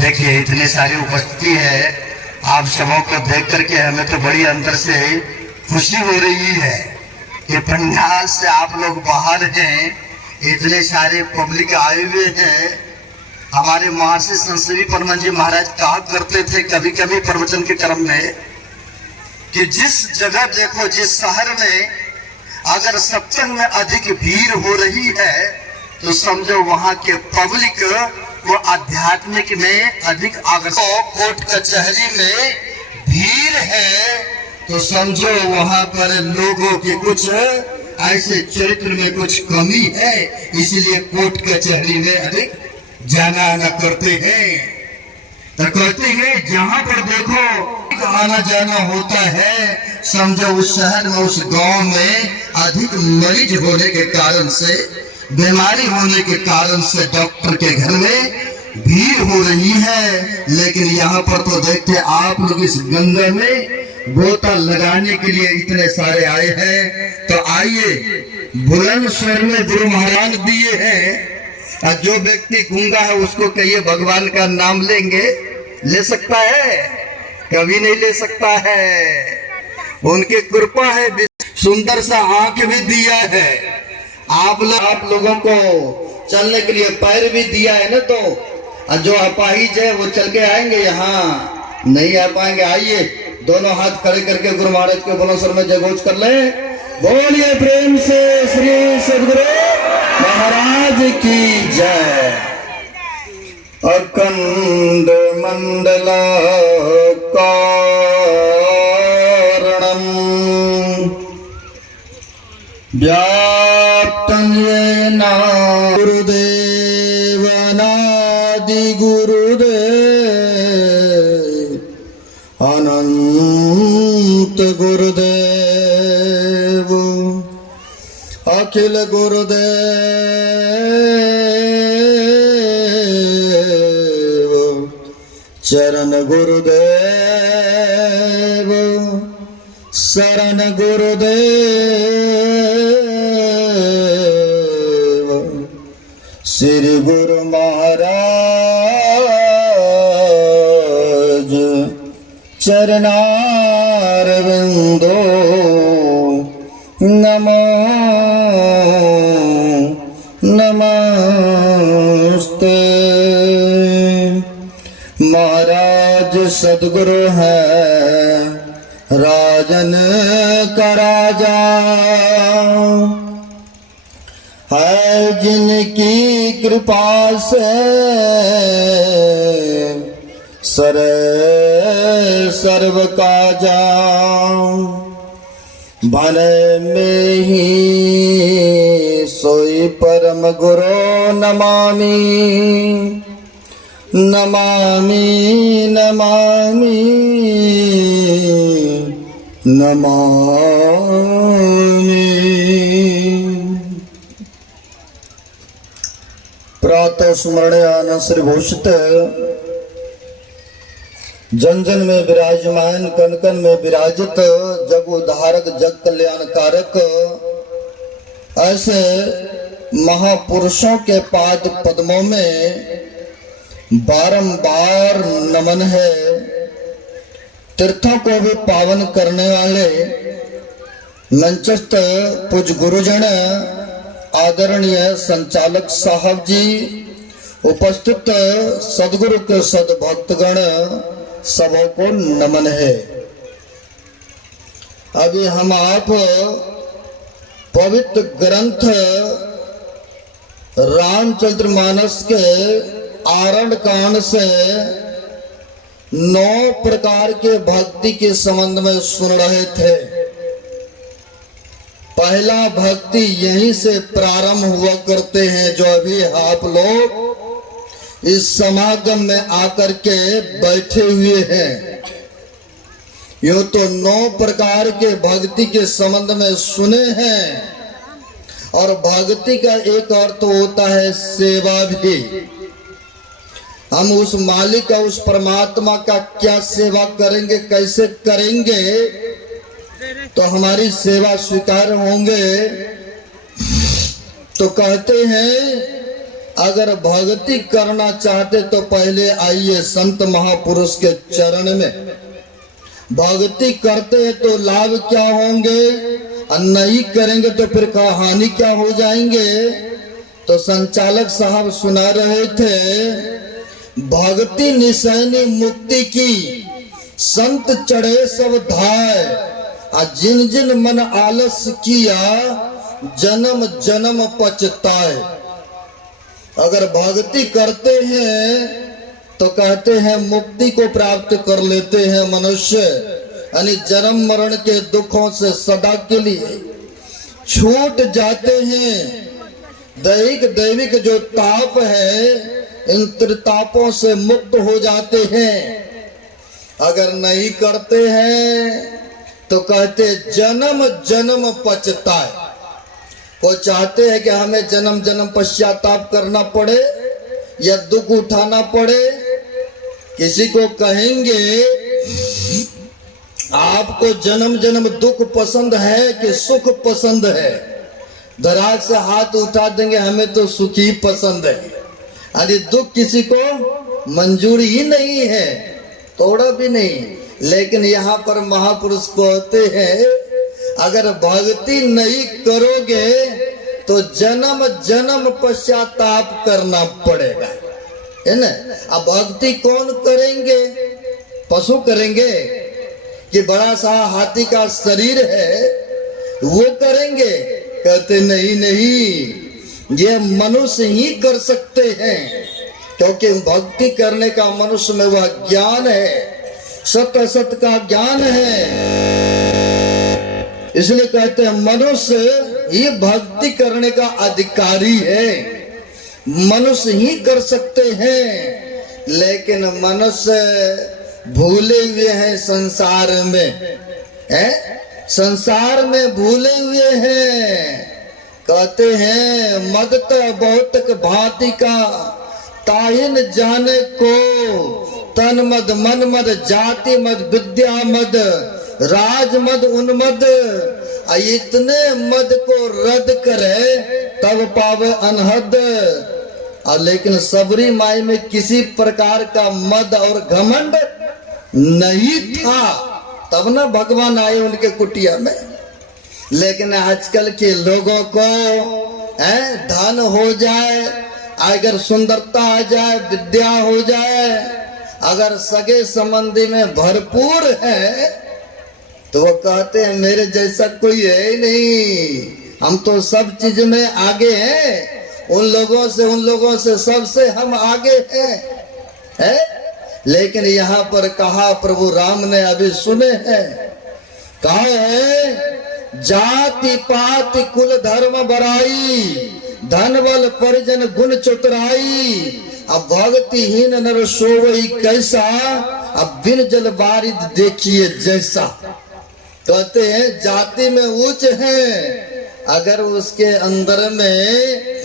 देखिए इतनी सारी उपस्थिति है, आप सबों को देख करके हमें तो बड़ी अंदर से खुशी हो रही है कि पंडाल से आप लोग बाहर हैं, इतने सारे पब्लिक आए हुए हैं। हमारे महर्षि संत परम जी महाराज कहा करते थे कभी कभी प्रवचन के क्रम में कि जिस जगह देखो, जिस शहर में अगर सत्संग में अधिक भीड़ हो रही है तो समझो वहां के पब्लिक वो आध्यात्मिक में अधिक आग्रह। कोर्ट कचहरी में भीड़ है तो समझो वहां पर लोगों की कुछ ऐसे चरित्र में कुछ कमी है, इसलिए कोर्ट कचहरी में अधिक जाना आना करते हैं। तो कहते हैं जहां पर देखो आना जाना होता है, समझो उस शहर में उस गांव में अधिक मरीज होने के कारण से, बीमारी होने के कारण से डॉक्टर के घर में भीड़ हो रही है। लेकिन यहाँ पर तो देखते आप लोग इस गंगा में गोता लगाने के लिए इतने सारे आए हैं। तो आइए, बुलंद स्वर में गुरु महाराज दिए हैं, और जो व्यक्ति गूंगा है उसको कहिए भगवान का नाम लेंगे, ले सकता है? कभी नहीं ले सकता है। उनकी कृपा है, सुंदर सा आंख भी दिया है, आप लोगों को चलने के लिए पैर भी दिया है ना। तो जो अपाहिज है वो चल के आएंगे, यहाँ नहीं आ पाएंगे। आइए दोनों हाथ खड़े करके गुरु महाराज के बुलंद स्वर में जयघोष कर ले। बोलिए प्रेम से श्री सद्गुरु महाराज की जय। अखंड मंडला कारणम व्याप्तं येन गुरुदेव अनादि गुरुदेव अनंत गुरुदेव अखिल गुरुदेव चरण गुरुदेव शरण गुरुदेव श्री गुरु महाराज चरणारविंदो नमो नमस्ते। महाराज सद्गुरु है राजन का राजा, है जिनकी कृपा से सर्व काजा। भले में ही सोई परम गुरु नमामि नमामि नमामि नमामि। प्रातः स्मरणीय श्री भूषित जन जन में विराजमान कन कन में विराजित जग उद्धारक जग कल्याणकारक ऐसे महापुरुषों के पाद पद्मों में बारंबार नमन है। तीर्थों को भी पावन करने वाले मंचस्थ पूज गुरुजन आदरणीय संचालक साहब जी, उपस्थित सदगुरु के सद भक्तगण सबों को नमन है। अभी हम आप पवित्र ग्रंथ रामचरितमानस के आरण्य कांड से 9 प्रकार के भक्ति के संबंध में सुन रहे थे। पहला भक्ति यहीं से प्रारंभ हुआ करते हैं, जो अभी आप लोग इस समागम में आकर के बैठे हुए हैं। यो तो 9 प्रकार के भक्ति के संबंध में सुने हैं, और भक्ति का एक अर्थ होता है सेवा भी। हम उस मालिक का, उस परमात्मा का क्या सेवा करेंगे, कैसे करेंगे तो हमारी सेवा स्वीकार होंगे। तो कहते हैं अगर भक्ति करना चाहते तो पहले आइए संत महापुरुष के चरण में। भक्ति करते हैं तो लाभ क्या होंगे और नहीं करेंगे तो फिर हानि क्या हो जाएंगे। तो संचालक साहब सुना रहे थे, भक्ति निशानी मुक्ति की संत चढ़े सब धाय, जिन जिन मन आलस किया जन्म जन्म पछताए। अगर भक्ति करते हैं तो कहते हैं मुक्ति को प्राप्त कर लेते हैं मनुष्य, यानी जन्म मरण के दुखों से सदा के लिए छूट जाते हैं। दैविक जो ताप है इन त्रितापों से मुक्त हो जाते हैं। अगर नहीं करते हैं तो कहते जन्म जन्म पछताए। वो चाहते हैं कि हमें जन्म जन्म पश्चाताप करना पड़े या दुख उठाना पड़े। किसी को कहेंगे आपको जन्म जन्म दुख पसंद है कि सुख पसंद है, धड़ाक से हाथ उठा देंगे हमें तो सुख ही पसंद है। अरे दुख किसी को मंजूरी ही नहीं है, थोड़ा भी नहीं। लेकिन यहाँ पर महापुरुष कहते हैं अगर भक्ति नहीं करोगे तो जन्म जन्म पश्चाताप करना पड़ेगा, है ना। अब भक्ति कौन करेंगे? पशु करेंगे कि बड़ा सा हाथी का शरीर है वो करेंगे? कहते नहीं नहीं, ये मनुष्य ही कर सकते हैं, क्योंकि भक्ति करने का मनुष्य में वह ज्ञान है, सत असत का ज्ञान है। इसलिए कहते हैं मनुष्य ही भक्ति करने का अधिकारी है, मनुष्य ही कर सकते हैं। लेकिन मनुष्य भूले हुए हैं संसार में, है संसार में भूले हुए हैं। कहते हैं मदत बहुतक भांति का ताहिन जाने को, तन मद मन मद जाति मद विद्या मद राज मद उन्मद, इतने मद को रद्द करे तब पावे अनहद। लेकिन सबरी माई में किसी प्रकार का मद और घमंड नहीं था, तब ना भगवान आए उनके कुटिया में। लेकिन आजकल के लोगों को धन हो जाए, अगर सुंदरता आ जाए, विद्या हो जाए, अगर सगे संबंधी में भरपूर है तो वो कहते हैं मेरे जैसा कोई है ही नहीं, हम तो सब चीज में आगे हैं, उन लोगों से सबसे हम आगे हैं। लेकिन यहाँ पर कहा प्रभु राम ने अभी सुने हैं, कहा है जाति पाति कुल धर्म बराई, धन बल परिजन गुण चतुराई, अब भक्तिहीन नर सोवई कैसा, अब बिन जल बारिद देखिए जैसा। कहते हैं जाति में उच्च है, अगर उसके अंदर में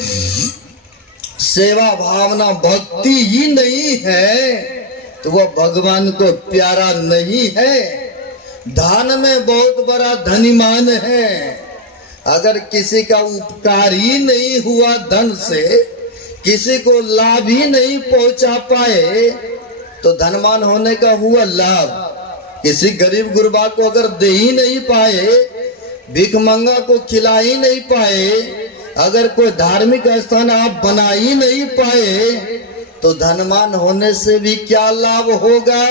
सेवा भावना भक्ति ही नहीं है तो वह भगवान को प्यारा नहीं है। धन में बहुत बड़ा धनीमान है, अगर किसी का उपकार ही नहीं हुआ, धन से किसी को लाभ ही नहीं पहुंचा पाए तो धनवान होने का हुआ लाभ। किसी गरीब गुरबा को अगर दे ही नहीं पाए, भिखमंगा को खिला ही नहीं पाए, अगर कोई धार्मिक स्थान आप बना ही नहीं पाए तो धनवान होने से भी क्या लाभ होगा?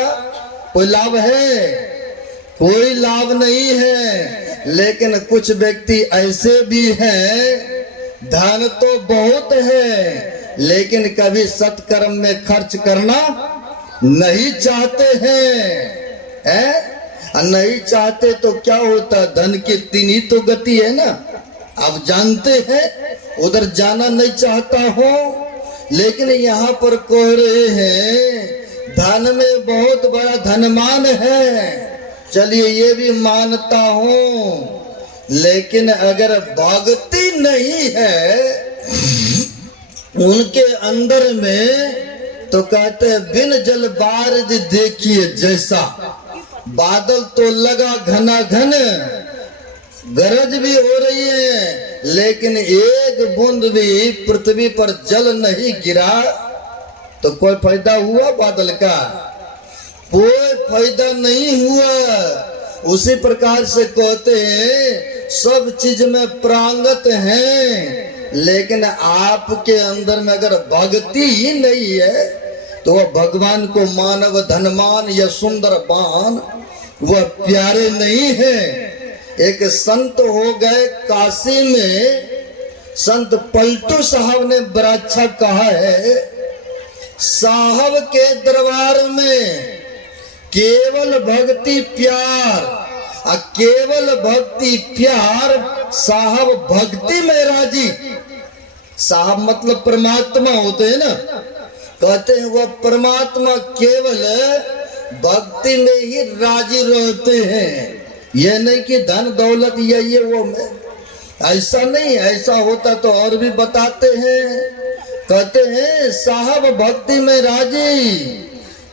कोई लाभ है? कोई लाभ नहीं है। लेकिन कुछ व्यक्ति ऐसे भी हैं, धन तो बहुत है लेकिन कभी सत्कर्म में खर्च करना नहीं चाहते हैं। नहीं चाहते तो क्या होता? धन की तीन ही तो गति है ना, आप जानते हैं, उधर जाना नहीं चाहता हो। लेकिन यहाँ पर कह रहे हैं धन में बहुत बड़ा धनमान है, चलिए ये भी मानता हूं, लेकिन अगर भक्ति नहीं है उनके अंदर में तो कहते हैं बिन जल बारिद देखिए जैसा। बादल तो लगा घना घन, गरज भी हो रही है, लेकिन एक बूंद भी पृथ्वी पर जल नहीं गिरा तो कोई फायदा हुआ बादल का? कोई फायदा नहीं हुआ। उसी प्रकार से कहते हैं सब चीज में प्रांगत हैं, लेकिन आपके अंदर में अगर भक्ति ही नहीं है तो वह भगवान को मानव धनमान या सुंदर बान वह प्यारे नहीं है। एक संत हो गए काशी में, संत पलटू साहब ने बड़ा अच्छा कहा है, साहब के दरबार में केवल भक्ति प्यार, केवल भक्ति प्यार, साहब भक्ति में राजी। साहब मतलब परमात्मा होते हैं ना, कहते हैं वह परमात्मा केवल भक्ति में ही राजी रहते हैं। यह नहीं कि धन दौलत ये वो में, ऐसा नहीं। ऐसा होता तो और भी बताते हैं। कहते हैं साहब भक्ति में राजी,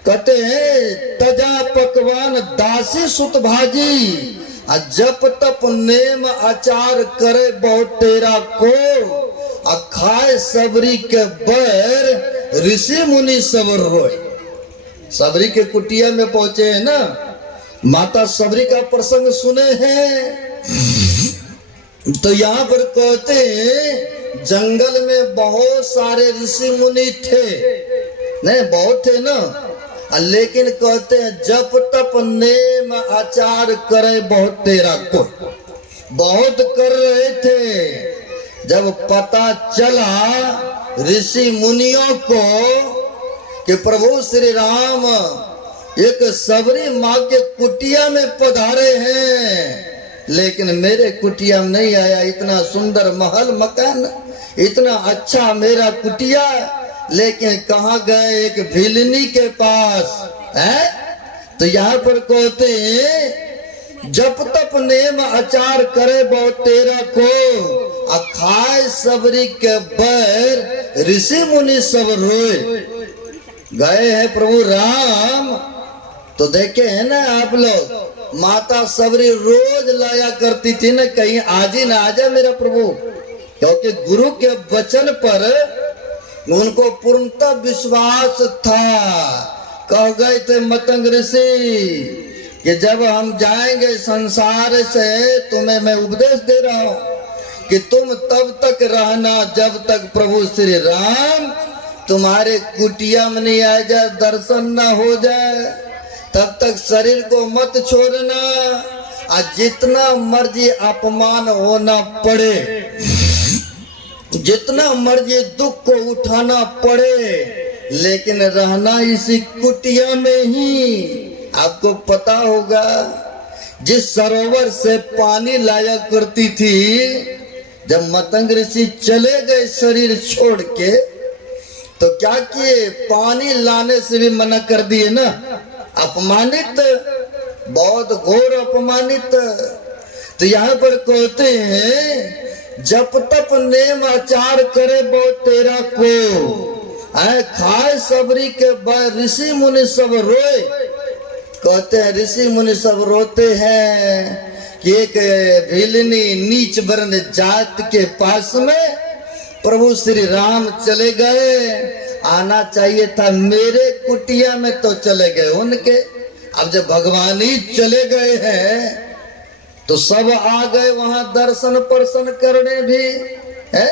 कहते हैं तजा पकवान दासी सुत भाजी, जप तप नेम आचार करे बहुत तेरा को, खाए सबरी के बैर ऋषि मुनि सबर रोए। सबरी के कुटिया में पहुंचे हैं ना, माता सबरी का प्रसंग सुने हैं। तो यहाँ पर कहते हैं जंगल में बहुत सारे ऋषि मुनि थे, नहीं बहुत थे ना, लेकिन कहते हैं जप तप नेम आचार करे बहुत तेरा को, बहुत कर रहे थे। जब पता चला ऋषि मुनियों को कि प्रभु श्री राम एक सबरी माँ के कुटिया में पधारे हैं, लेकिन मेरे कुटिया में नहीं आया। इतना सुंदर महल मकान, इतना अच्छा मेरा कुटिया, लेकिन कहाँ गए? एक भिलनी के पास है। तो यहाँ पर कहते हैं जप तप नेम आचार करे बहुत तेरा को, खाए सबरी के बैर ऋषि मुनि सब रोए। गए हैं प्रभु राम, तो देखे है ना आप लोग, माता सबरी रोज लाया करती थी ना, कहीं आज ही ना आ जाए मेरा प्रभु, क्योंकि गुरु के वचन पर उनको पूर्णतः विश्वास था। कह गए थे मतंग ऋषि कि जब हम जाएंगे संसार से, तुम्हें मैं उपदेश दे रहा हूं कि तुम तब तक रहना जब तक प्रभु श्री राम तुम्हारे कुटिया में नहीं आ जाए, दर्शन ना हो जाए, तब तक शरीर को मत छोड़ना। जितना मर्जी अपमान होना पड़े, जितना मर्जी दुख को उठाना पड़े, लेकिन रहना इसी कुटिया में ही। आपको पता होगा जिस सरोवर से पानी लाया करती थी, जब मतंग ऋषि चले गए शरीर छोड़ के, तो क्या किए? पानी लाने से भी मना कर दिए ना। अपमानित, बहुत घोर अपमानित। तो यहाँ पर कहते हैं जप तप नेम आचार करे बहुत तेरा को, खाए सबरी के बाद ऋषि मुनि सब रोए। कहते हैं ऋषि मुनि सब रोते हैं कि एक भिलनी नीच वर्ण जात के पास में प्रभु श्री राम चले गए। आना चाहिए था मेरे कुटिया में, तो चले गए उनके। अब जब भगवान ही चले गए हैं तो सब आ गए वहां दर्शन पर्शन करने भी है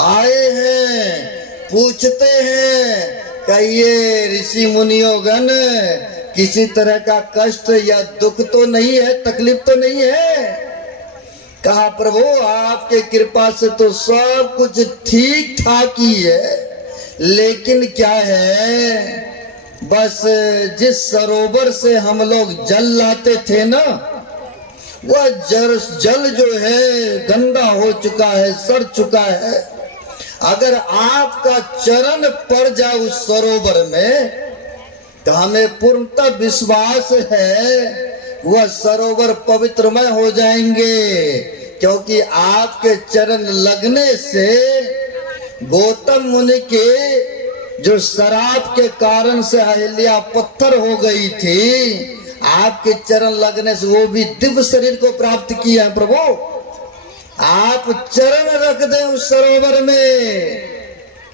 आए हैं। पूछते हैं कहिए ऋषि मुनियोगण किसी तरह का कष्ट या दुख तो नहीं है, तकलीफ तो नहीं है? कहा प्रभु आपके कृपा से तो सब कुछ ठीक ठाक ही है, लेकिन क्या है, बस जिस सरोवर से हम लोग जल लाते थे ना, वह जल जो है गंदा हो चुका है, सड़ चुका है। अगर आपका चरण पड़ जाए उस सरोवर में तो हमें पूर्णतः विश्वास है वह सरोवर पवित्रमय हो जाएंगे, क्योंकि आपके चरण लगने से गौतम मुनि के जो शराब के कारण से अहिल्या पत्थर हो गई थी, आपके चरण लगने से वो भी दिव्य शरीर को प्राप्त किया है प्रभु। आप चरण रख दें उस सरोवर में।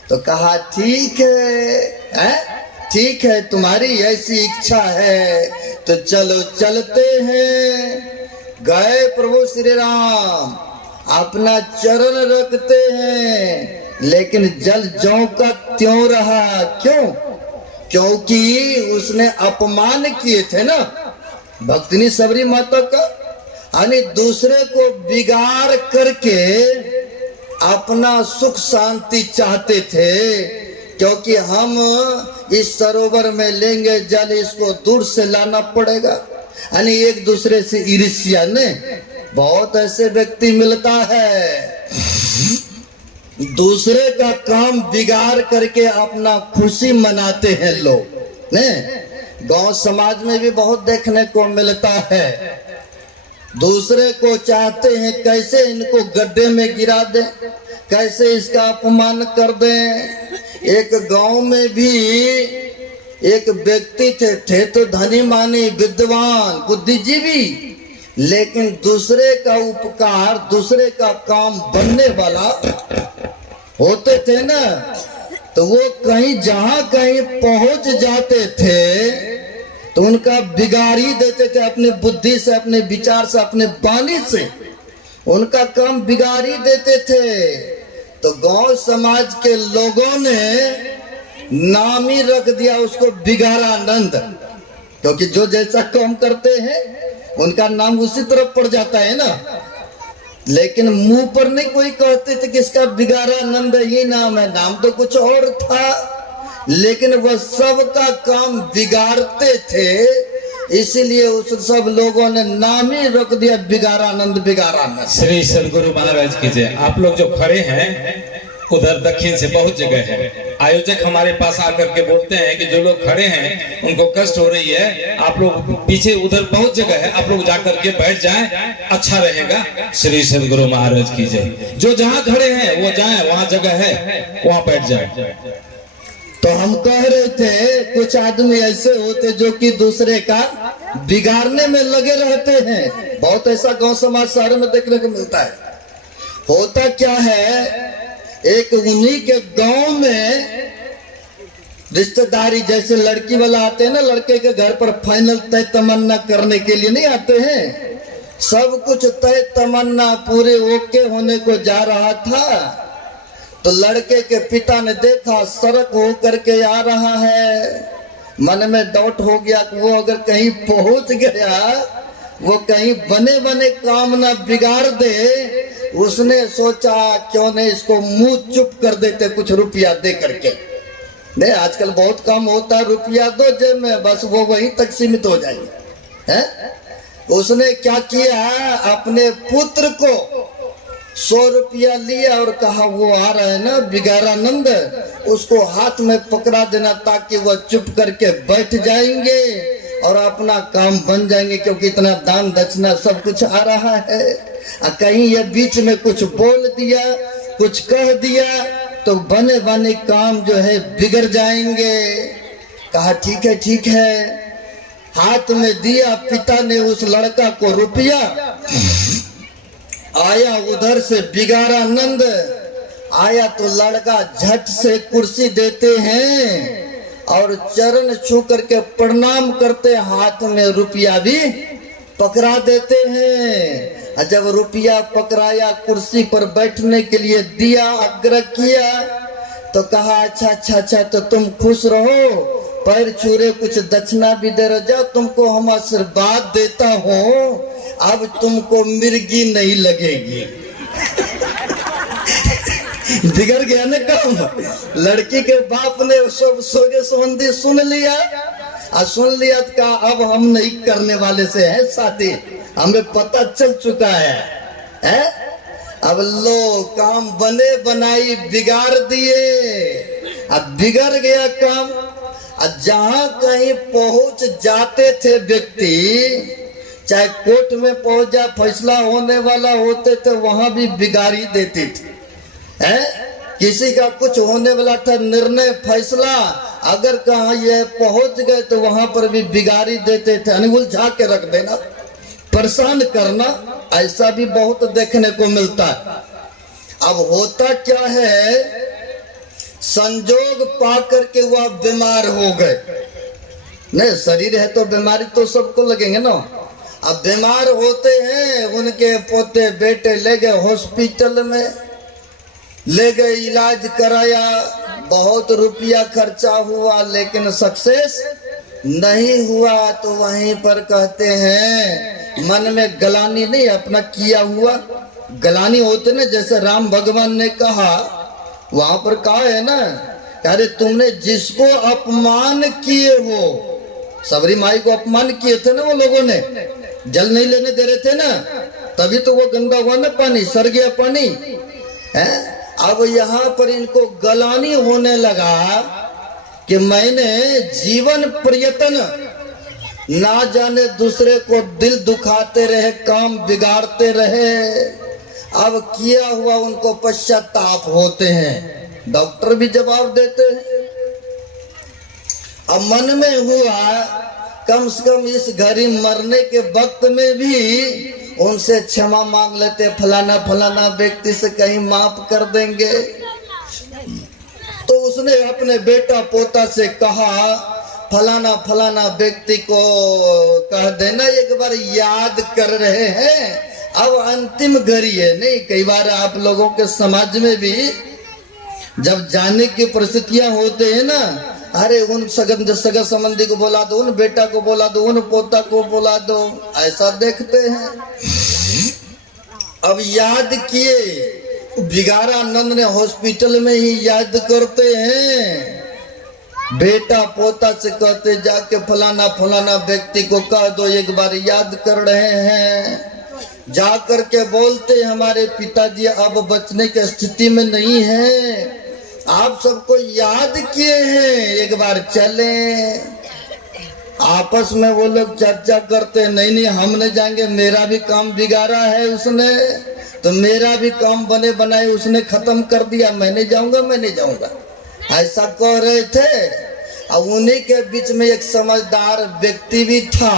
तो कहा ठीक है, ठीक है, तुम्हारी ऐसी इच्छा है तो चलो चलते हैं। गए प्रभु श्री राम, अपना चरण रखते हैं, लेकिन जल ज्यों का त्यों रहा। क्यों? क्योंकि उसने अपमान किए थे ना भक्तिनी सबरी माता का, यानी दूसरे को बिगाड़ करके अपना सुख शांति चाहते थे। क्योंकि हम इस सरोवर में लेंगे जल, इसको दूर से लाना पड़ेगा, यानी एक दूसरे से ईर्ष्या ने। बहुत ऐसे व्यक्ति मिलता है, दूसरे का काम बिगाड़ करके अपना खुशी मनाते हैं लोग ने। गांव समाज में भी बहुत देखने को मिलता है। दूसरे को चाहते हैं कैसे इनको गड्ढे में गिरा दें, कैसे इसका अपमान कर दें। एक गांव में भी एक व्यक्ति थे तो धनी मानी, विद्वान, बुद्धिजीवी, लेकिन दूसरे का उपकार, दूसरे का काम बनने वाला होते थे ना, तो वो कहीं जहां कहीं पहुंच जाते थे तो उनका बिगाड़ी देते थे। अपनी बुद्धि से, अपने विचार से, अपने वाणी से उनका काम बिगाड़ी देते थे। तो गांव समाज के लोगों ने नाम ही रख दिया उसको बिगाड़ानंद, क्योंकि जो जैसा काम करते हैं उनका नाम उसी तरफ पड़ जाता है ना। लेकिन मुंह पर नहीं कोई कहते थे कि इसका बिगाड़ानंद ही नाम है, नाम तो कुछ और था, लेकिन वह सबका काम बिगाड़ते थे। इसीलिए उस सब लोगों ने नाम ही रख दिया बिगाड़ानंद, बिगाड़ानंद। श्री सदगुरु महाराज की जय। आप लोग जो खड़े हैं उधर दक्षिण से बहुत जगह है। आयोजक हमारे पास आकर के बोलते हैं कि जो लोग खड़े हैं उनको कष्ट हो रही है, आप लोग पीछे उधर बहुत जगह है, आप लोग जाकर के बैठ जाएं, अच्छा रहेगा। श्री सदगुरु महाराज की जय। जो जहाँ खड़े हैं वो जाएं, वहाँ जगह है, वहाँ बैठ जाएं। तो हम कह रहे थे कुछ आदमी ऐसे होते जो कि दूसरे का बिगाड़ने में लगे रहते हैं। बहुत ऐसा गांव समाज शहर में देखने को मिलता है। होता क्या है, एक उन्हीं के गांव में रिश्तेदारी, जैसे लड़की वाला आते हैं ना, लड़के के घर पर फाइनल तय तमन्ना करने के लिए नहीं आते हैं। सब कुछ तय तमन्ना पूरे ओके होने को जा रहा था, तो लड़के के पिता ने देखा सड़क हो करके आ रहा है। मन में डाउट हो गया कि वो अगर कहीं पहुंच गया, वो कहीं बने बने काम ना बिगाड़ दे। उसने सोचा क्यों नहीं इसको मुंह चुप कर देते, कुछ रुपया दे करके। नहीं, आजकल बहुत काम होता है, रुपया दो जेब में, बस वो वहीं तक सीमित हो जाएंगे हैं? उसने क्या किया, अपने पुत्र को 100 रुपया लिया और कहा वो आ रहा है ना बिगाड़ानंद, उसको हाथ में पकड़ा देना ताकि वह चुप करके बैठ जाएंगे और अपना काम बन जाएंगे, क्योंकि इतना दान दक्षिणा सब कुछ आ रहा है। कहीं ये बीच में कुछ बोल दिया, कुछ कह दिया तो बने बने काम जो है बिगड़ जाएंगे। कहा ठीक है, ठीक है। हाथ में दिया, पिता ने उस लड़का को रुपया। आया उधर से बिगाड़ानंद आया तो लड़का झट से कुर्सी देते हैं और चरण छू करके प्रणाम करते, हाथ में रुपया भी पकड़ा देते हैं। जब रुपया पकड़ाया, कुर्सी पर बैठने के लिए दिया, आग्रह किया, तो कहा अच्छा अच्छा अच्छा, तो तुम खुश रहो, पैर छूरे कुछ दक्षिणा भी दे रहे, जाओ तुमको हम आशीर्वाद देता हूँ, अब तुमको मिर्गी नहीं लगेगी। बिगड़ गया ना काम। लड़की के बाप ने सब सोगे संबंधी सुन लिया, और सुन लिया तो कहा अब हम नहीं करने वाले से है शादी, हमें पता चल चुका है? अब लो काम बने बनाई बिगाड़ दिए। अब बिगड़ गया काम। जहां कहीं पहुंच जाते थे व्यक्ति, चाहे कोर्ट में पहुंच जा, फैसला होने वाला होते थे, वहां भी बिगाड़ी देते थे। किसी का कुछ होने वाला था, निर्णय फैसला, अगर कहा ये पहुंच गए तो वहां पर भी बिगाड़ी देते थे, उलझा के रख देना, परेशान करना। ऐसा भी बहुत देखने को मिलता है। अब होता क्या है, संजोग पा करके वह बीमार हो गए। नहीं, शरीर है तो बीमारी तो सबको लगेंगे ना। अब बीमार होते हैं, उनके पोते बेटे ले गए हॉस्पिटल में, ले गए, इलाज कराया, बहुत रुपया खर्चा हुआ, लेकिन सक्सेस नहीं हुआ। तो वहीं पर कहते हैं, मन में गलानी नहीं, अपना किया हुआ गलानी होते ना, जैसे राम भगवान ने कहा, वहां पर कहा है ना, अरे तुमने जिसको अपमान किए हो, सबरी माई को अपमान किए थे ना वो लोगों ने, जल नहीं लेने दे रहे थे ना, तभी तो वो गंदा हुआ ना पानी, सड़ गया पानी है। अब यहाँ पर इनको गलानी होने लगा कि मैंने जीवन प्रयत्न, ना जाने दूसरे को दिल दुखाते रहे, काम बिगाड़ते रहे, अब किया हुआ उनको पश्चाताप होते हैं। डॉक्टर भी जवाब देते हैं। अब मन में हुआ, कम से कम इस घड़ी मरने के वक्त में भी उनसे क्षमा मांग लेते, फलाना फलाना व्यक्ति से कहीं माफ कर देंगे। तो उसने अपने बेटा पोता से कहा, फलाना फलाना व्यक्ति को कह देना, एक बार याद कर रहे हैं, अब अंतिम घड़ी है। नहीं, कई बार आप लोगों के समाज में भी जब जाने की परिस्थितियां होते हैं ना, अरे उन सगा संबंधी को बोला दो, उन बेटा को बोला दो, उन पोता को बोला दो, ऐसा देखते हैं। अब याद किए, बिगारानंद ने हॉस्पिटल में ही याद करते हैं, बेटा पोता से कहते जाके फलाना फलाना व्यक्ति को कह दो, एक बार याद कर रहे हैं। जा करके बोलते, हमारे पिताजी अब बचने की स्थिति में नहीं है, आप सबको याद किए हैं, एक बार चलें। आपस में वो लोग चर्चा करते, नहीं नहीं हम नहीं जाएंगे, मेरा भी काम बिगाड़ा है उसने, तो मेरा भी काम बने बनाए उसने खत्म कर दिया, मैं नहीं जाऊंगा, मैं नहीं जाऊंगा, ऐसा कह रहे थे। अब उन्हीं के बीच में एक समझदार व्यक्ति भी था,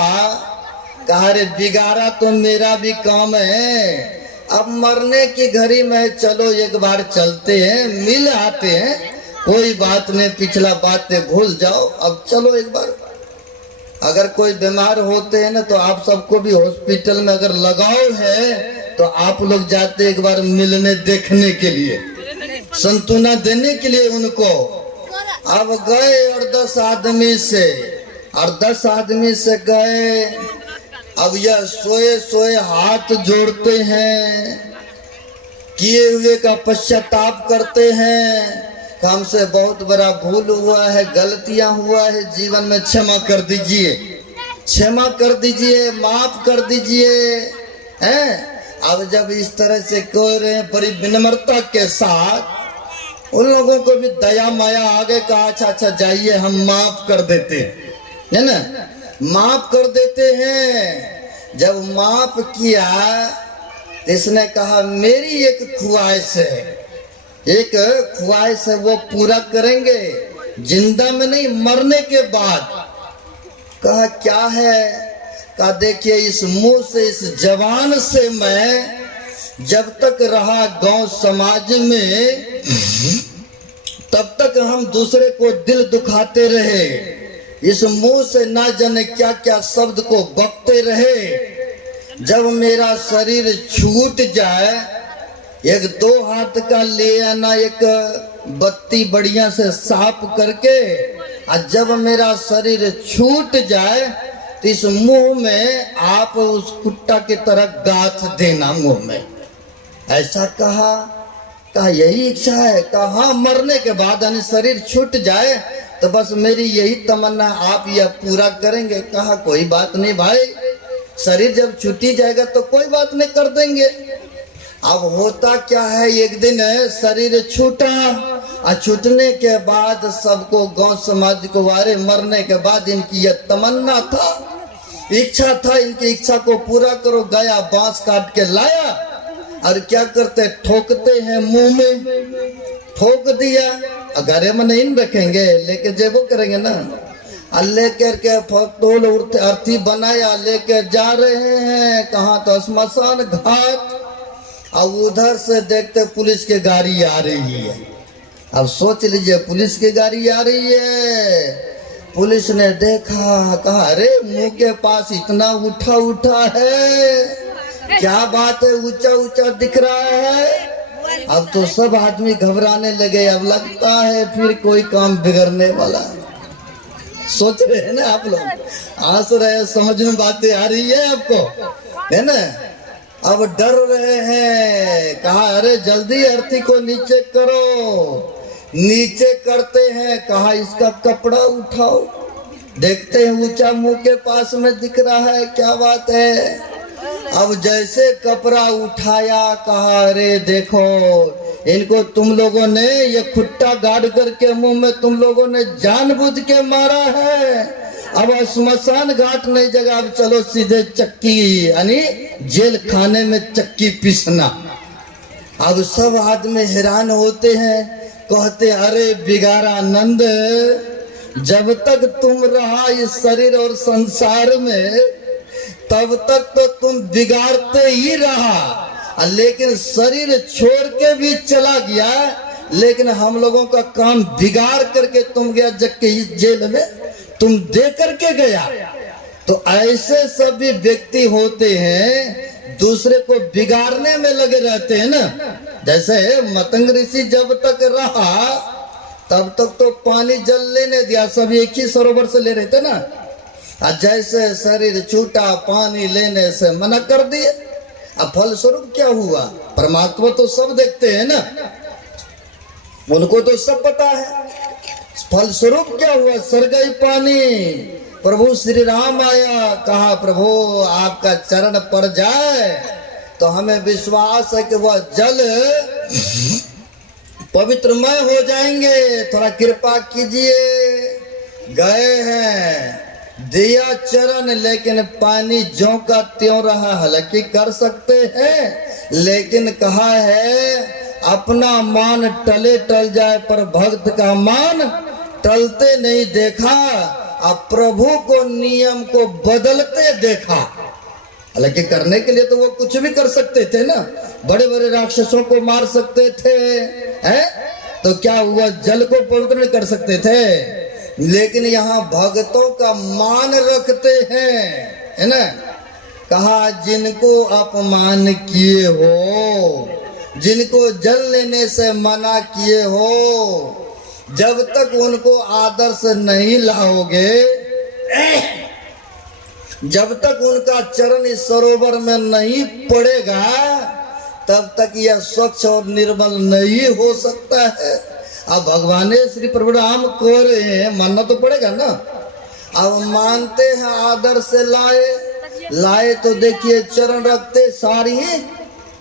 कहा रे बिगाड़ा तो मेरा भी काम है, अब मरने की घड़ी में चलो एक बार चलते हैं, मिल आते हैं, कोई बात नहीं, पिछला बातें भूल जाओ, अब चलो एक बार। अगर कोई बीमार होते हैं ना, तो आप सबको भी हॉस्पिटल में अगर लगाव है तो आप लोग जाते एक बार मिलने देखने के लिए, संतुना देने के लिए उनको। अब गए और 10 आदमी से गए। अब यह सोए सोए हाथ जोड़ते हैं, किए हुए का पश्चाताप करते हैं, हमसे बहुत बड़ा भूल हुआ है, गलतियां हुआ है जीवन में, क्षमा कर दीजिए, क्षमा कर दीजिए, माफ कर दीजिए, हैं। अब जब इस तरह से कह रहे हैं बड़ी विनम्रता के साथ, उन लोगों को भी दया माया आ गए, कहा अच्छा जाइए हम माफ कर देते है ना, माफ कर देते हैं। जब माफ किया, इसने कहा मेरी एक ख्वाहिश है, वो पूरा करेंगे, जिंदा में नहीं, मरने के बाद। कहा क्या है? कहा देखिए, इस मुंह से, इस जवान से मैं जब तक रहा गांव समाज में, तब तक हम दूसरे को दिल दुखाते रहे, इस मुंह से ना जाने क्या क्या शब्द को बकते रहे। जब मेरा शरीर छूट जाए, एक 2 हाथ का ले आना, एक बत्ती बढ़िया से साफ करके, और जब मेरा शरीर छूट जाए तो इस मुंह में आप उस कुत्ता की तरह गाथ देना मुंह में। ऐसा कहा यही इच्छा है? कहा हाँ, मरने के बाद यानी शरीर छूट जाए तो बस मेरी यही तमन्ना, आप यह पूरा करेंगे? कहा कोई बात नहीं भाई, शरीर जब छूटी जाएगा तो कोई बात नहीं, कर देंगे। अब होता क्या है, एक दिन शरीर छूटा, और छूटने के बाद सबको गांव समाज को, वारे मरने के बाद इनकी यह तमन्ना था, इच्छा था, इनकी इच्छा को पूरा करो। गया बांस काट के लाया, और क्या करते, ठोकते हैं मुंह में, ठोक दिया। घरे में नहीं रखेंगे, लेके जेबो करेंगे ना। लेकर के फतोल अर्थी बनाया, लेकर जा रहे हैं कहाँ तो श्मशान घाट। अब उधर से देखते पुलिस की गाड़ी आ रही है। अब सोच लीजिए पुलिस की गाड़ी आ रही है। पुलिस ने देखा, कहा अरे मुंह के पास इतना उठा उठा है, क्या बात है, ऊंचा ऊंचा दिख रहा है। अब तो सब आदमी घबराने लगे। अब लगता है फिर कोई काम बिगड़ने वाला है। सोच रहे हैं ना आप लोग, हंस रहे, समझ में बातें आ रही है आपको, है ना। अब डर रहे हैं, कहा अरे जल्दी अर्थी को नीचे करो। नीचे करते हैं, कहा इसका कपड़ा उठाओ। देखते हैं ऊंचा मुंह के पास में दिख रहा है, क्या बात है। अब जैसे कपड़ा उठाया, कहा अरे देखो इनको तुम लोगों ने ये खुट्टा गाड़ करके मुंह में तुम लोगों ने जानबूझ के मारा है। अब श्मशान घाट नहीं जगह, अब चलो सीधे चक्की यानी जेल खाने में चक्की पीसना। अब सब आदमी हैरान होते हैं, कहते अरे बिगाड़ा नंद, जब तक तुम रहा इस शरीर और संसार में तब तक तो तुम बिगाड़ते ही रहा, लेकिन शरीर छोड़ के भी चला गया, लेकिन हम लोगों का काम बिगाड़ करके तुम गया जबकि इस जेल में तुम दे करके गया। तो ऐसे सभी व्यक्ति होते हैं, दूसरे को बिगाड़ने में लगे रहते हैं ना। जैसे मतंग ऋषि जब तक रहा तब तक तो पानी जल लेने दिया, सब एक ही सरोवर से ले रहे थे ना। और जैसे शरीर छूटा पानी लेने से मना कर दिए। अब फलस्वरूप क्या हुआ, परमात्मा तो सब देखते हैं ना, उनको तो सब पता है। फलस्वरूप क्या हुआ, सर गई पानी। प्रभु श्री राम आया, कहा प्रभु आपका चरण पड़ जाए तो हमें विश्वास है कि वह जल पवित्रमय हो जाएंगे, थोड़ा कृपा कीजिए। गए हैं, दिया चरण, लेकिन पानी ज्यों का त्यों रहा। हालांकि कर सकते हैं, लेकिन कहा है अपना मान टले टल जाए पर भक्त का मान टलते नहीं देखा। अब प्रभु को नियम को बदलते देखा। हालांकि करने के लिए तो वो कुछ भी कर सकते थे ना, बड़े बड़े राक्षसों को मार सकते थे, हैं? तो क्या हुआ, जल को पवित्र नहीं कर सकते थे, लेकिन यहाँ भक्तों का मान रखते हैं, है ना। कहा जिनको अपमान किए हो, जिनको जल लेने से मना किए हो, जब तक उनको आदर से नहीं लाओगे, जब तक उनका चरण इस सरोवर में नहीं पड़ेगा, तब तक यह स्वच्छ और निर्मल नहीं हो सकता है। अब भगवान श्री प्रभु राम कह रहे हैं, मानना तो पड़ेगा ना। अब मानते हैं, आदर से लाए तो देखिए चरण रखते सारी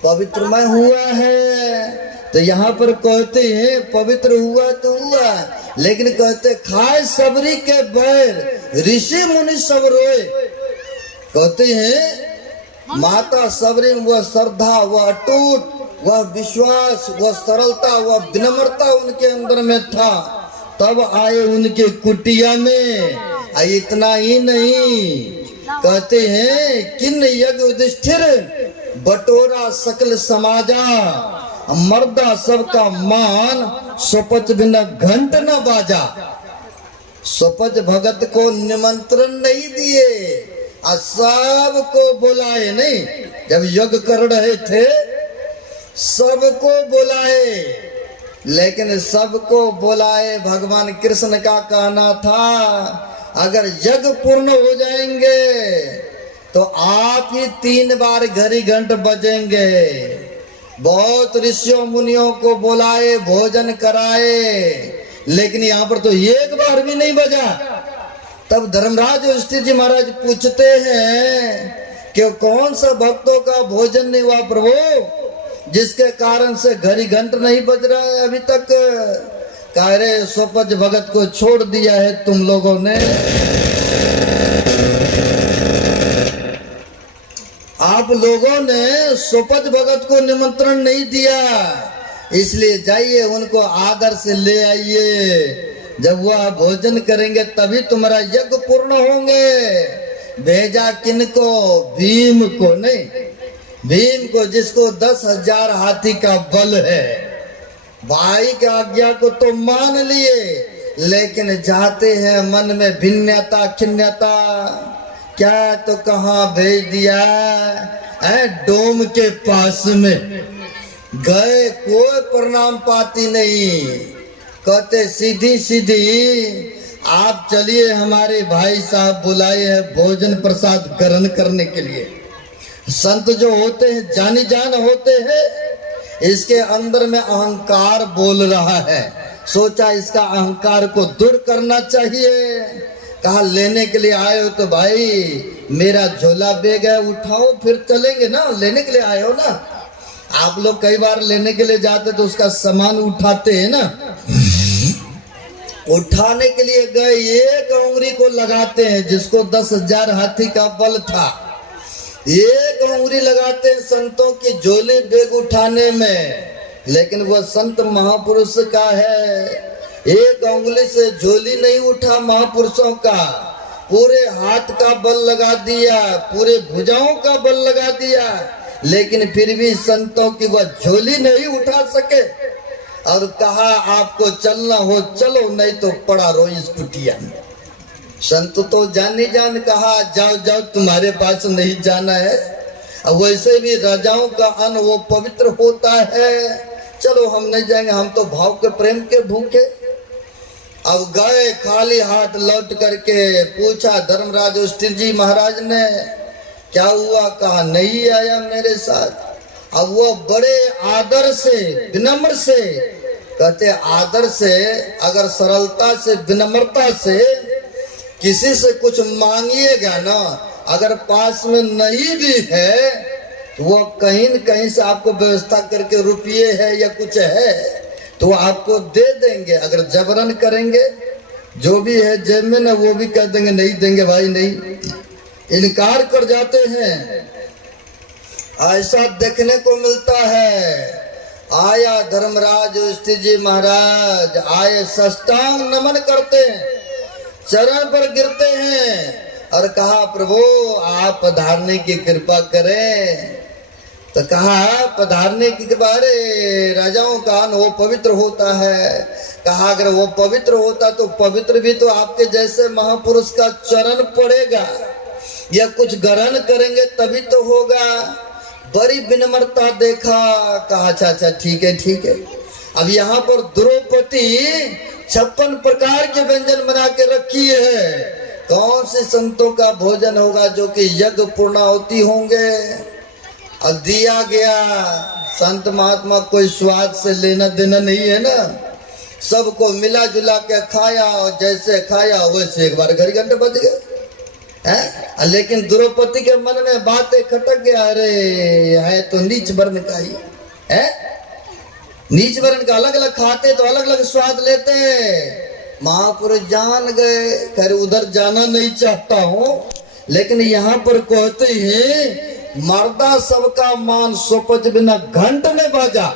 पवित्रमय हुआ है। तो यहाँ पर कहते हैं पवित्र हुआ तो हुआ, लेकिन कहते खाए सबरी के बैर ऋषि मुनि सब रोए। कहते हैं माता सबरी में वह श्रद्धा, वह अटूट, वह विश्वास, वह सरलता, वह विनम्रता उनके अंदर में था, तब आए उनके कुटिया में। इतना ही नहीं, कहते हैं किन यज्ञ युधिष्ठिर बटोरा सकल समाजा, मर्दा सबका मान सोपच बिना घंट न बाजा। सोपच भगत को निमंत्रण नहीं दिए, सबको बुलाए नहीं। जब यज्ञ कर रहे थे सबको बुलाए, लेकिन सबको बुलाए भगवान कृष्ण का कहना था अगर यज्ञ पूर्ण हो जाएंगे तो आप ही 3 बार घड़ी घंट बजेंगे। बहुत ऋषियों मुनियों को बुलाए, भोजन कराए, लेकिन यहाँ पर तो एक बार भी नहीं बजा। तब धर्मराज युधिष्ठिर जी महाराज पूछते हैं कि कौन सा भक्तों का भोजन नहीं हुआ प्रभु, जिसके कारण से घड़ी घंट नहीं बज रहा है अभी तक। कह रहे सोपच भगत को छोड़ दिया है तुम लोगों ने। आप लोगों ने सोपच भगत को निमंत्रण नहीं दिया, इसलिए जाइए उनको आदर से ले आइए। जब वह भोजन करेंगे तभी तुम्हारा यज्ञ पूर्ण होंगे। भेजा किनको? भीम को नहीं, भीम को जिसको 10,000 हाथी का बल है। भाई की आज्ञा को तो मान लिए, लेकिन जाते हैं मन में भिन्नता खिन्नता। क्या तो कहाँ भेज दिया है, डोम के पास में गए, कोई प्रणाम पाती नहीं। कहते सीधी सीधी आप चलिए, हमारे भाई साहब बुलाए हैं भोजन प्रसाद ग्रहण करने के लिए। संत जो होते हैं जानी जान होते हैं, इसके अंदर में अहंकार बोल रहा है। सोचा इसका अहंकार को दूर करना चाहिए। कहा लेने के लिए आए हो तो भाई मेरा झोला बैग है, उठाओ फिर चलेंगे ना। लेने के लिए आए हो ना, आप लोग कई बार लेने के लिए जाते तो उसका सामान उठाते हैं ना। उठाने के लिए गए, एक उंगली को लगाते हैं, जिसको 10,000 हाथी का बल था, एक उंगली लगाते हैं संतों की झोली बैग उठाने में। लेकिन वह संत महापुरुष का है, एक उंगली से झोली नहीं उठा महापुरुषों का, पूरे हाथ का बल लगा दिया, पूरे भुजाओं का बल लगा दिया, लेकिन फिर भी संतों की वह झोली नहीं उठा सके। और कहा आपको चलना हो चलो, नहीं तो पड़ा रहो इस कुटिया में। संत तो जानी जान कहा जाओ जाओ, तुम्हारे पास नहीं जाना है। अब वैसे भी राजाओं का अन्न वो पवित्र होता है, चलो हम नहीं जाएंगे, हम तो भाव के प्रेम के भूखे। अब गए खाली हाथ लौट करके, पूछा धर्मराज युधिष्ठिर जी महाराज ने क्या हुआ? कहा नहीं आया मेरे साथ। अब वो बड़े आदर से विनम्र से कहते, आदर से अगर सरलता से विनम्रता से किसी से कुछ मांगिएगा ना, अगर पास में नहीं भी है तो वो कहीं न कहीं से आपको व्यवस्था करके रुपये है या कुछ है तो आपको दे देंगे। अगर जबरन करेंगे, जो भी है जेब में ना, वो भी कह देंगे नहीं देंगे भाई नहीं, इनकार कर जाते हैं। ऐसा देखने को मिलता है। आया धर्मराज युधिष्ठिर जी महाराज आए, साष्टांग नमन करते हैं, चरण पर गिरते हैं और कहा प्रभु आप पधारने की कृपा करें। तो कहा पधारने की कृपा, अरे राजाओं का अन्न वो पवित्र होता है। कहा अगर वो पवित्र होता तो पवित्र भी तो आपके जैसे महापुरुष का चरण पड़ेगा या कुछ ग्रहण करेंगे तभी तो होगा। बड़ी विनम्रता देखा, कहा अच्छा अच्छा ठीक है ठीक है। अब यहाँ पर द्रौपदी 56 प्रकार के व्यंजन बना के रखी है। कौन से संतों का भोजन होगा जो कि यज्ञ पूर्णाहुति होंगे। अब दिया गया, संत महात्मा कोई स्वाद से लेना देना नहीं है ना, सबको मिला जुला के खाया और जैसे खाया वैसे एक बार घड़ी घंटे बज गए है। लेकिन द्रौपदी के मन में बातें खटक गया, अरे है तो नीच वर्ण का ही है, नीच वर्ण का अलग अलग खाते तो अलग अलग स्वाद लेते। महापुरुष जान गए, खैर उधर जाना नहीं चाहता हूँ, लेकिन यहाँ पर कहते हैं मर्दा सबका मान सोपच बिना घंट ने बाजा।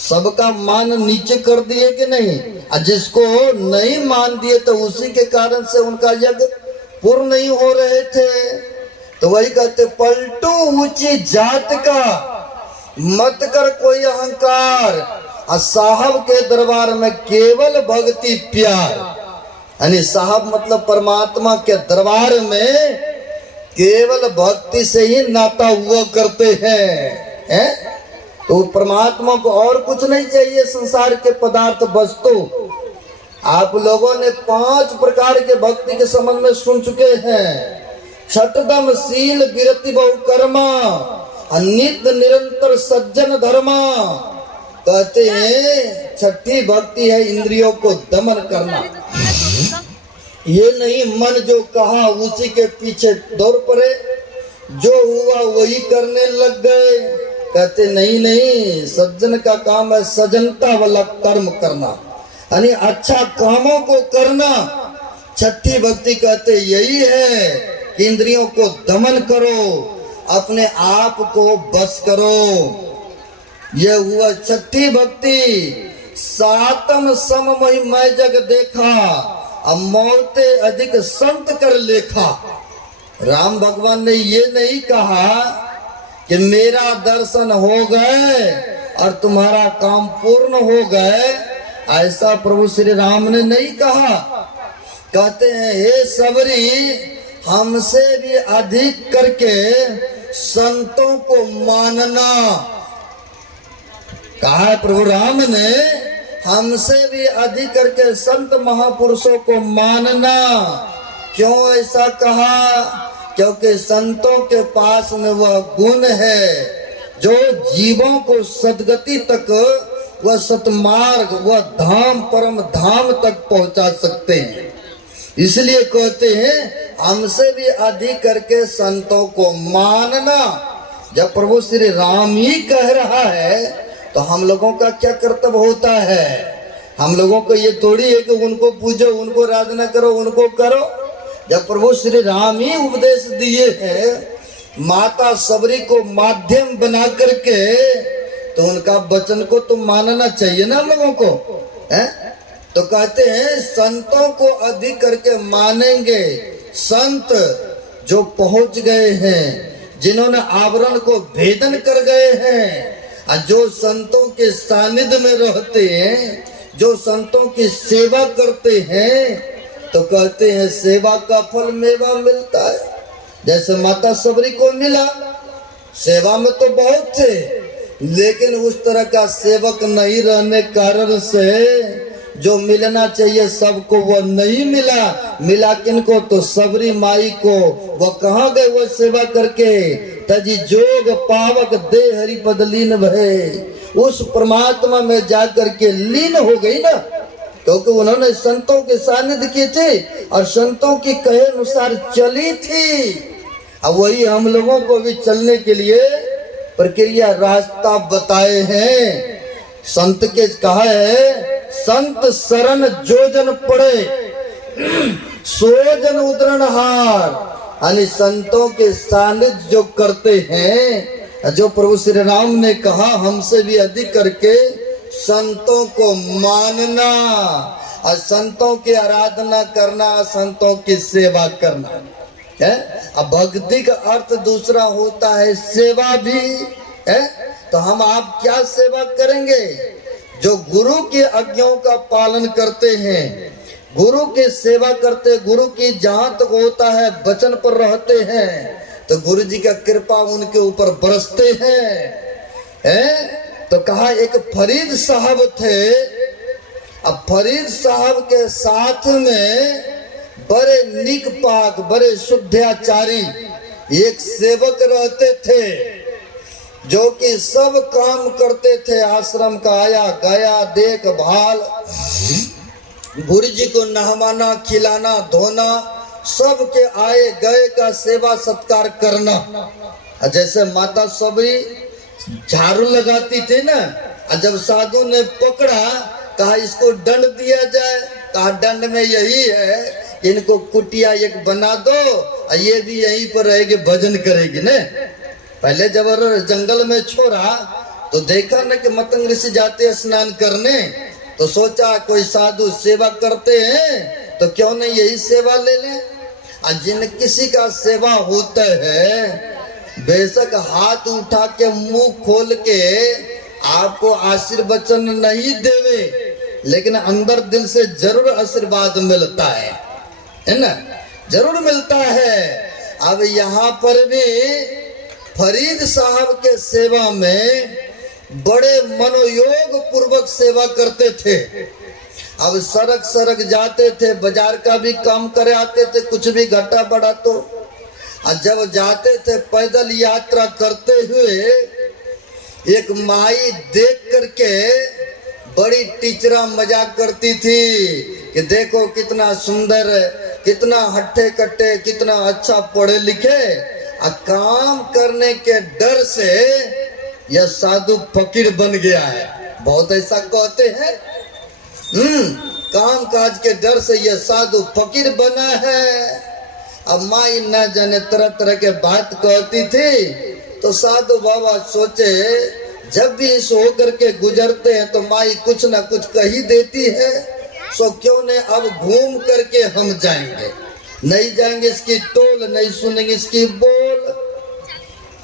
सबका मान नीचे कर दिए कि नहीं, और जिसको नहीं मान दिए तो उसी के कारण से उनका यज्ञ पूर्ण नहीं हो रहे थे। तो वही कहते पलटू ऊंची जात का मत कर कोई अहंकार, और साहब के दरबार में केवल भक्ति प्यार। यानी साहब मतलब परमात्मा के दरबार में केवल भक्ति से ही नाता हुआ करते हैं। तो परमात्मा को और कुछ नहीं चाहिए संसार के पदार्थ वस्तु। आप लोगों ने 5 प्रकार के भक्ति के संबंध में सुन चुके हैं। छठदम शील विरति बहु कर्मा, नित्य निरंतर सज्जन धर्मा। कहते हैं छठी भक्ति है इंद्रियों को दमन करना। ये नहीं मन जो कहा उसी के पीछे दौड़ पड़े, जो हुआ वही करने लग गए। कहते नहीं नहीं, सज्जन का काम है सजनता वाला कर्म करना, यानी अच्छा कामों को करना। छठी भक्ति कहते यही है कि इंद्रियों को दमन करो, अपने आप को बस करो। यह हुआ छठी भक्ति। सातम सम मोहि मैं जग देखा, अब मौते अधिक संत कर लेखा। राम भगवान ने ये नहीं कहा कि मेरा दर्शन हो गए और तुम्हारा काम पूर्ण हो गए, ऐसा प्रभु श्री राम ने नहीं कहा। कहते हैं हे सबरी, हमसे भी अधिक करके संतों को मानना। कहा है प्रभु राम ने, हमसे भी अधिक करके संत महापुरुषों को मानना। क्यों ऐसा कहा? क्योंकि संतों के पास में वह गुण है जो जीवों को सदगति तक, वह सतमार्ग, वह धाम, परम धाम तक पहुंचा सकते हैं। इसलिए कहते हैं हमसे भी अधिक करके संतों को मानना। जब प्रभु श्री राम ही कह रहा है तो हम लोगों का क्या कर्तव्य होता है? हम लोगों को ये थोड़ी है कि उनको पूजो, उनको आराधना करो, उनको करो। जब प्रभु श्री राम ही उपदेश दिए हैं, माता सबरी को माध्यम बना करके, तो उनका वचन को तो मानना चाहिए ना हम लोगों को, है? तो कहते हैं संतों को अधिक करके मानेंगे। संत जो पहुंच गए हैं, जिन्होंने आवरण को भेदन कर गए हैं, और जो संतों के सानिध्य में रहते हैं, जो संतों की सेवा करते हैं, तो कहते हैं सेवा का फल मेवा मिलता है। जैसे माता सबरी को मिला, सेवा में तो बहुत थे, लेकिन उस तरह का सेवक नहीं रहने कारण से जो मिलना चाहिए सबको वो नहीं मिला। मिला किनको? तो सबरी माई को। वो कहाँ गए वो सेवा करके? तजी जोग पावक दे हरि पद लीन भय, उस परमात्मा में जाकर के लीन हो गई ना, क्योंकि उन्होंने संतों के सानिध्य किए थे और संतों की कहे अनुसार चली थी। अब वही हम लोगों को भी चलने के लिए प्रक्रिया, रास्ता बताए हैं। संत के कहा है, संत शरण जोजन पड़े सोजन उदरण हार। यानी संतों के सानिध्य जो करते हैं, जो प्रभु श्री राम ने कहा हमसे भी अधिक करके संतों को मानना और संतों की आराधना करना, संतों की सेवा करना है। अब भक्ति का अर्थ दूसरा होता है सेवा भी है। तो हम आप क्या सेवा करेंगे? जो गुरु की आज्ञाओं का पालन करते हैं, गुरु की सेवा करते, गुरु की जहां तक होता है वचन पर रहते हैं, तो गुरु जी का कृपा उनके ऊपर बरसते हैं। तो कहा एक फरीद साहब थे। अब फरीद साहब के साथ में बड़े निक पाक, बड़े शुद्धाचारी एक सेवक रहते थे, जो कि सब काम करते थे। आश्रम का आया गया देखभाल, गुरु जी को नहवाना, खिलाना, धोना, सबके आए गए का सेवा सत्कार करना। जैसे माता सबरी झाड़ू लगाती थी ना, जब साधु ने पकड़ा, कहा इसको दंड दिया जाए। कहा दंड में यही है, इनको कुटिया एक बना दो, ये भी यहीं पर रहेगी, भजन करेगी ना। पहले जब जंगल में छोड़ा तो देखा ना कि मतंग ऋषि जाते स्नान करने, तो सोचा कोई साधु सेवा करते हैं तो क्यों नहीं यही सेवा ले लें। जिन किसी का सेवा होता है, बेशक हाथ उठा के मुंह खोल के आपको आशीर्वचन नहीं देवे, लेकिन अंदर दिल से जरूर आशीर्वाद मिलता है ना, जरूर मिलता है। अब यहाँ पर भी फरीद साहब के सेवा में बड़े मनोयोग पूर्वक सेवा करते थे। अब सड़क सड़क जाते थे, बाजार का भी काम करे आते थे, कुछ भी घटा बढ़ा तो। जब जाते थे पैदल यात्रा करते हुए, एक माई देख करके बड़ी टीचरा मजाक करती थी कि देखो कितना सुंदर, कितना हट्टे कट्टे, कितना अच्छा पढ़े लिखे, काम करने के डर से यह साधु फकीर बन गया है। बहुत ऐसा कहते हैं, काम काज के डर से यह साधु फकीर बना है। अब माई न जाने तरह तरह के बात कहती थी, तो साधु बाबा सोचे जब भी इस होकर के गुजरते हैं तो माई कुछ ना कुछ कही देती है। सो क्यों ने अब घूम करके हम जाएंगे, नहीं जाएंगे इसकी टोल, नहीं सुनेंगे इसकी बोल।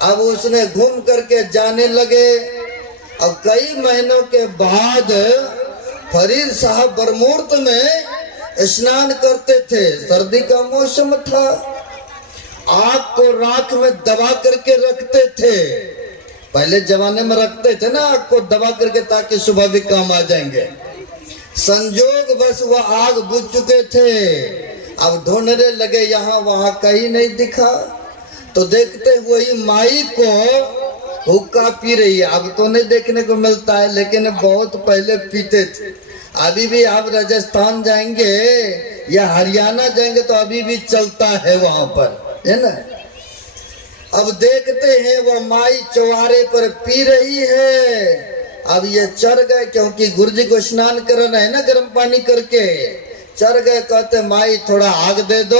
अब उसने घूम करके जाने लगे। अब कई महीनों के बाद फरीद साहब बरमूर्त में स्नान करते थे। सर्दी का मौसम था, आग को राख में दबा करके रखते थे। पहले जमाने में रखते थे ना आग को दबा करके, ताकि सुबह भी काम आ जाएंगे। संजोग बस वह आग बुझ चुके थे। अब ढूंढने लगे, यहाँ वहां कहीं नहीं दिखा। तो देखते वही माई को हुक्का पी रही है। अब तो नहीं देखने को मिलता है, लेकिन बहुत पहले पीते थे। अभी भी आप राजस्थान जाएंगे या हरियाणा जाएंगे तो अभी भी चलता है वहां पर, है ना। अब देखते हैं वह माई चौबारे पर पी रही है। अब ये चढ़ गए, क्योंकि गुरुजी को स्नान कराना है ना गर्म पानी करके। चढ़ गए, कहते माई थोड़ा आग दे दो।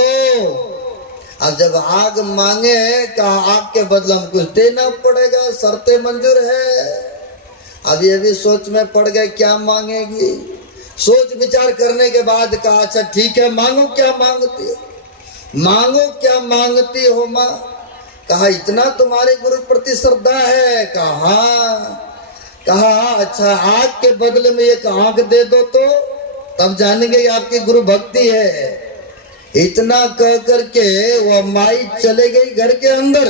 अब जब आग मांगे, कहा आग के बदले हम कुछ देना पड़ेगा, शर्तें मंजूर है। अब ये भी सोच में पड़ गए क्या मांगेगी। सोच विचार करने के बाद कहा अच्छा ठीक है, मांगो क्या मांगती हो, मांगो क्या मांगती हो माँ। कहा इतना तुम्हारे गुरु प्रति श्रद्धा है। कहा अच्छा आग के बदले में एक आंख दे दो तो तब जानेंगे आपकी गुरु भक्ति है। इतना कह करके वह माई चले गई घर के अंदर।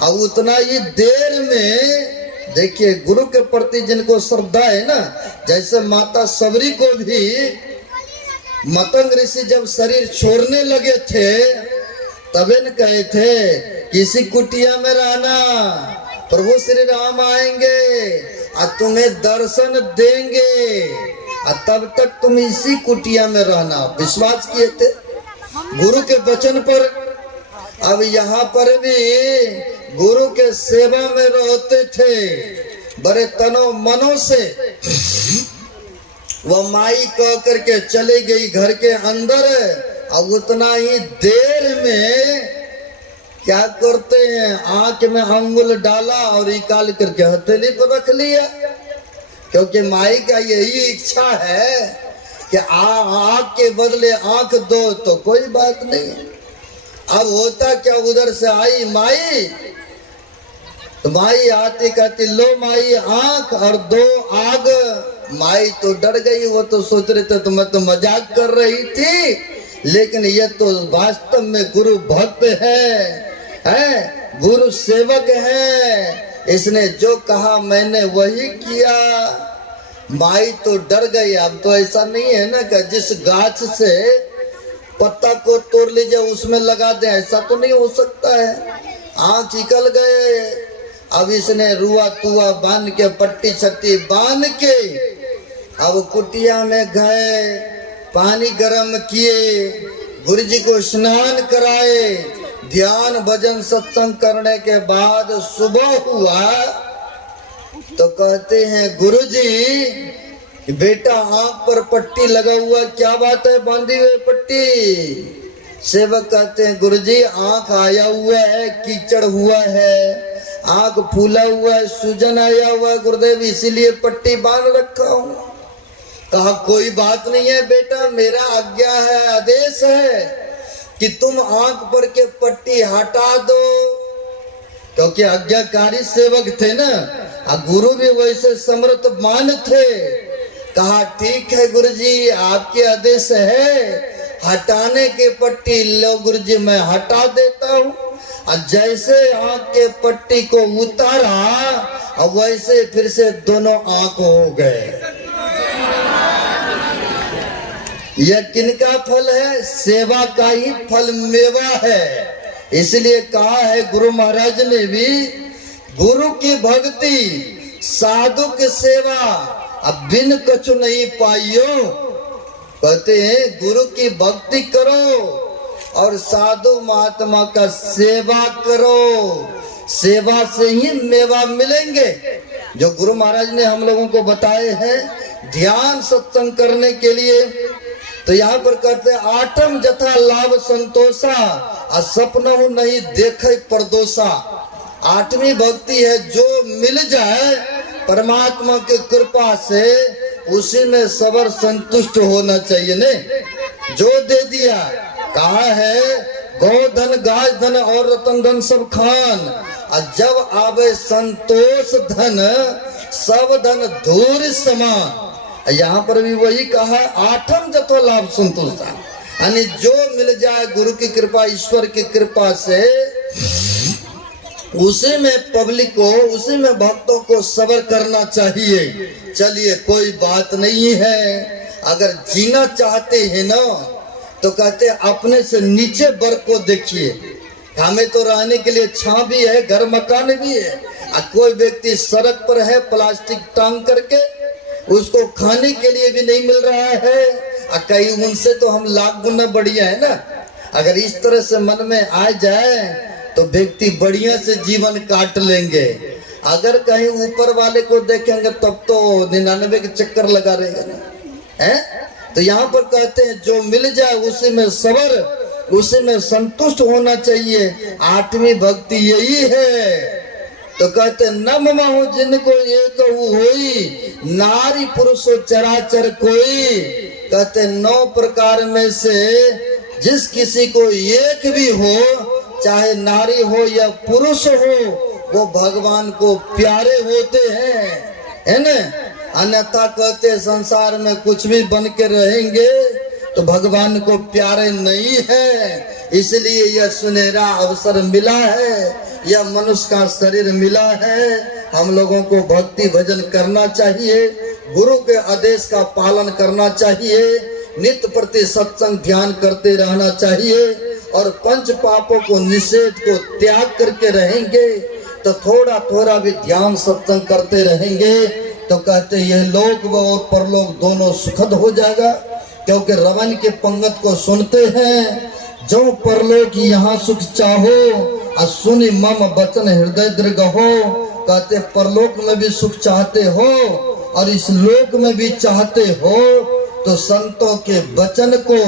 अब उतना ही देर में देखिए गुरु के प्रति जिनको श्रद्धा है ना, जैसे माता सबरी को भी मतंग ऋषि जब शरीर छोड़ने लगे थे तबे न कहे थे किसी कुटिया में रहना, प्रभु श्री राम आएंगे और तुम्हें दर्शन देंगे और तब तक तुम इसी कुटिया में रहना। विश्वास किए थे गुरु के वचन पर। अब यहाँ पर भी गुरु के सेवा में रहते थे बड़े तनो मनो से। वह माई कह करके चले गई घर के अंदर। अब उतना ही देर में क्या करते हैं, आंख में अंगुल डाला और निकाल करके हथेली पर रख लिया, क्योंकि माई का यही इच्छा है कि आंख के बदले आंख दो तो कोई बात नहीं। अब होता क्या, उधर से आई माई तो माई आती कहती लो माई आंख और दो आग। माई तो डर गई, वो तो सोच रहे थे तो मैं तो मजाक कर रही थी, लेकिन ये तो वास्तव में गुरु भक्त है, गुरु सेवक है, इसने जो कहा मैंने वही किया। माई तो डर गई। अब तो ऐसा नहीं है ना कि जिस गाछ से पत्ता को तोड़ लीजिए उसमें लगा दे, ऐसा तो नहीं हो सकता है। आँख निकल गए। अब इसने रुआ तुआ बांध के पट्टी छट्टी बांध के अब कुटिया में गए, पानी गर्म किए, गुरुजी को स्नान कराए, ध्यान भजन सत्संग करने के बाद सुबह हुआ तो कहते हैं गुरुजी बेटा आंख पर पट्टी लगा हुआ, क्या बात है बांधी हुई पट्टी। सेवक कहते हैं गुरुजी आंख आया हुआ है, कीचड़ हुआ है, आंख फूला हुआ है, सूजन आया हुआ है गुरुदेव, इसीलिए पट्टी बांध रखा हूँ। कहा कोई बात नहीं है बेटा, मेरा आज्ञा है, आदेश है कि तुम आंख पर के पट्टी हटा दो, क्योंकि आज्ञाकारी सेवक थे ना, गुरु भी वैसे समर्थमान थे। कहा ठीक है गुरुजी आपके आदेश है, हटाने के पट्टी लो गुरुजी मैं हटा देता हूँ। और जैसे आंख के पट्टी को उतारा वैसे फिर से दोनों आंख हो गए। यह किनका फल है? सेवा का ही फल मेवा है। इसलिए कहा है गुरु महाराज ने भी, गुरु की भक्ति साधु की सेवा अब बिन कछु नहीं पाइयो। कहते हैं गुरु की भक्ति करो और साधु महात्मा का सेवा करो, सेवा से ही मेवा मिलेंगे। जो गुरु महाराज ने हम लोगों को बताए हैं ध्यान सत्संग करने के लिए, तो यहाँ पर कहते हैं आठम जथा लाभ संतोषा, सपनहु नहीं देखे परदोषा। आठवीं भक्ति है जो मिल जाए परमात्मा की कृपा से उसी में सबर संतुष्ट होना चाहिए ने। जो दे दिया कहा है गोधन गाय धन और रतन धन सब खान, और जब आवे संतोष धन सब धन धूर समान। यहाँ पर भी वही कहा आठम जतो लाभ संतोष था, यानी जो मिल जाए गुरु की कृपा ईश्वर की कृपा से उसी में पब्लिक को उसी में भक्तों को सबर करना चाहिए। चलिए कोई बात नहीं है, अगर जीना चाहते हैं ना तो कहते अपने से नीचे वर्ग को देखिए। हमें तो रहने के लिए छां भी है, घर मकान भी है, और कोई व्यक्ति सड़क पर है प्लास्टिक टांग करके, उसको खाने के लिए भी नहीं मिल रहा है, और कहीं उनसे तो हम लाख गुना बढ़िया है ना। अगर इस तरह से मन में आ जाए तो व्यक्ति बढ़िया से जीवन काट लेंगे। अगर कहीं ऊपर वाले को देखेंगे तब तो 99 के चक्कर लगा रहेगा ना है। तो यहाँ पर कहते हैं जो मिल जाए उसी में सबर, उसी में संतुष्ट होना चाहिए। आठवीं भक्ति यही है। तो कहते न ममा हो जिनको एक होई, नारी पुरुषो चराचर कोई। कहते 9 प्रकार में से जिस किसी को एक भी हो, चाहे नारी हो या पुरुष हो, वो भगवान को प्यारे होते हैं, है ना। अन्यथा कहते संसार में कुछ भी बन के रहेंगे तो भगवान को प्यारे नहीं है। इसलिए यह सुनहरा अवसर मिला है, यह मनुष्य का शरीर मिला है। हम लोगों को भक्ति भजन करना चाहिए, गुरु के आदेश का पालन करना चाहिए, नित्य प्रति सत्संग ध्यान करते रहना चाहिए, और पंच पापों को निषेध को त्याग करके रहेंगे तो थोड़ा थोड़ा भी ध्यान सत्संग करते रहेंगे तो कहते ये लोक व और परलोक दोनों सुखद हो जाएगा। क्योंकि रमन के पंगत को सुनते हैं, जो परलोक यहाँ सुख चाहो और सुनी मम बचन हृदय दृढ़ हो। कहते परलोक में भी सुख चाहते हो और इस लोक में भी चाहते हो तो संतों के वचन को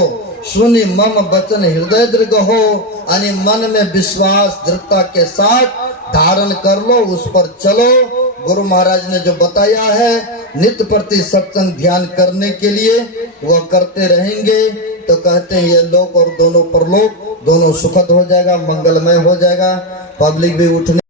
सुनी मम वचन हृदय दृढ़ हो, यानी मन में विश्वास दृढ़ता के साथ धारण कर लो, उस पर चलो। गुरु महाराज ने जो बताया है नित्य प्रति सत्संग ध्यान करने के लिए वह करते रहेंगे तो कहते हैं ये लोक और दोनों परलोक दोनों सुखद हो जाएगा, मंगलमय हो जाएगा। पब्लिक भी उठने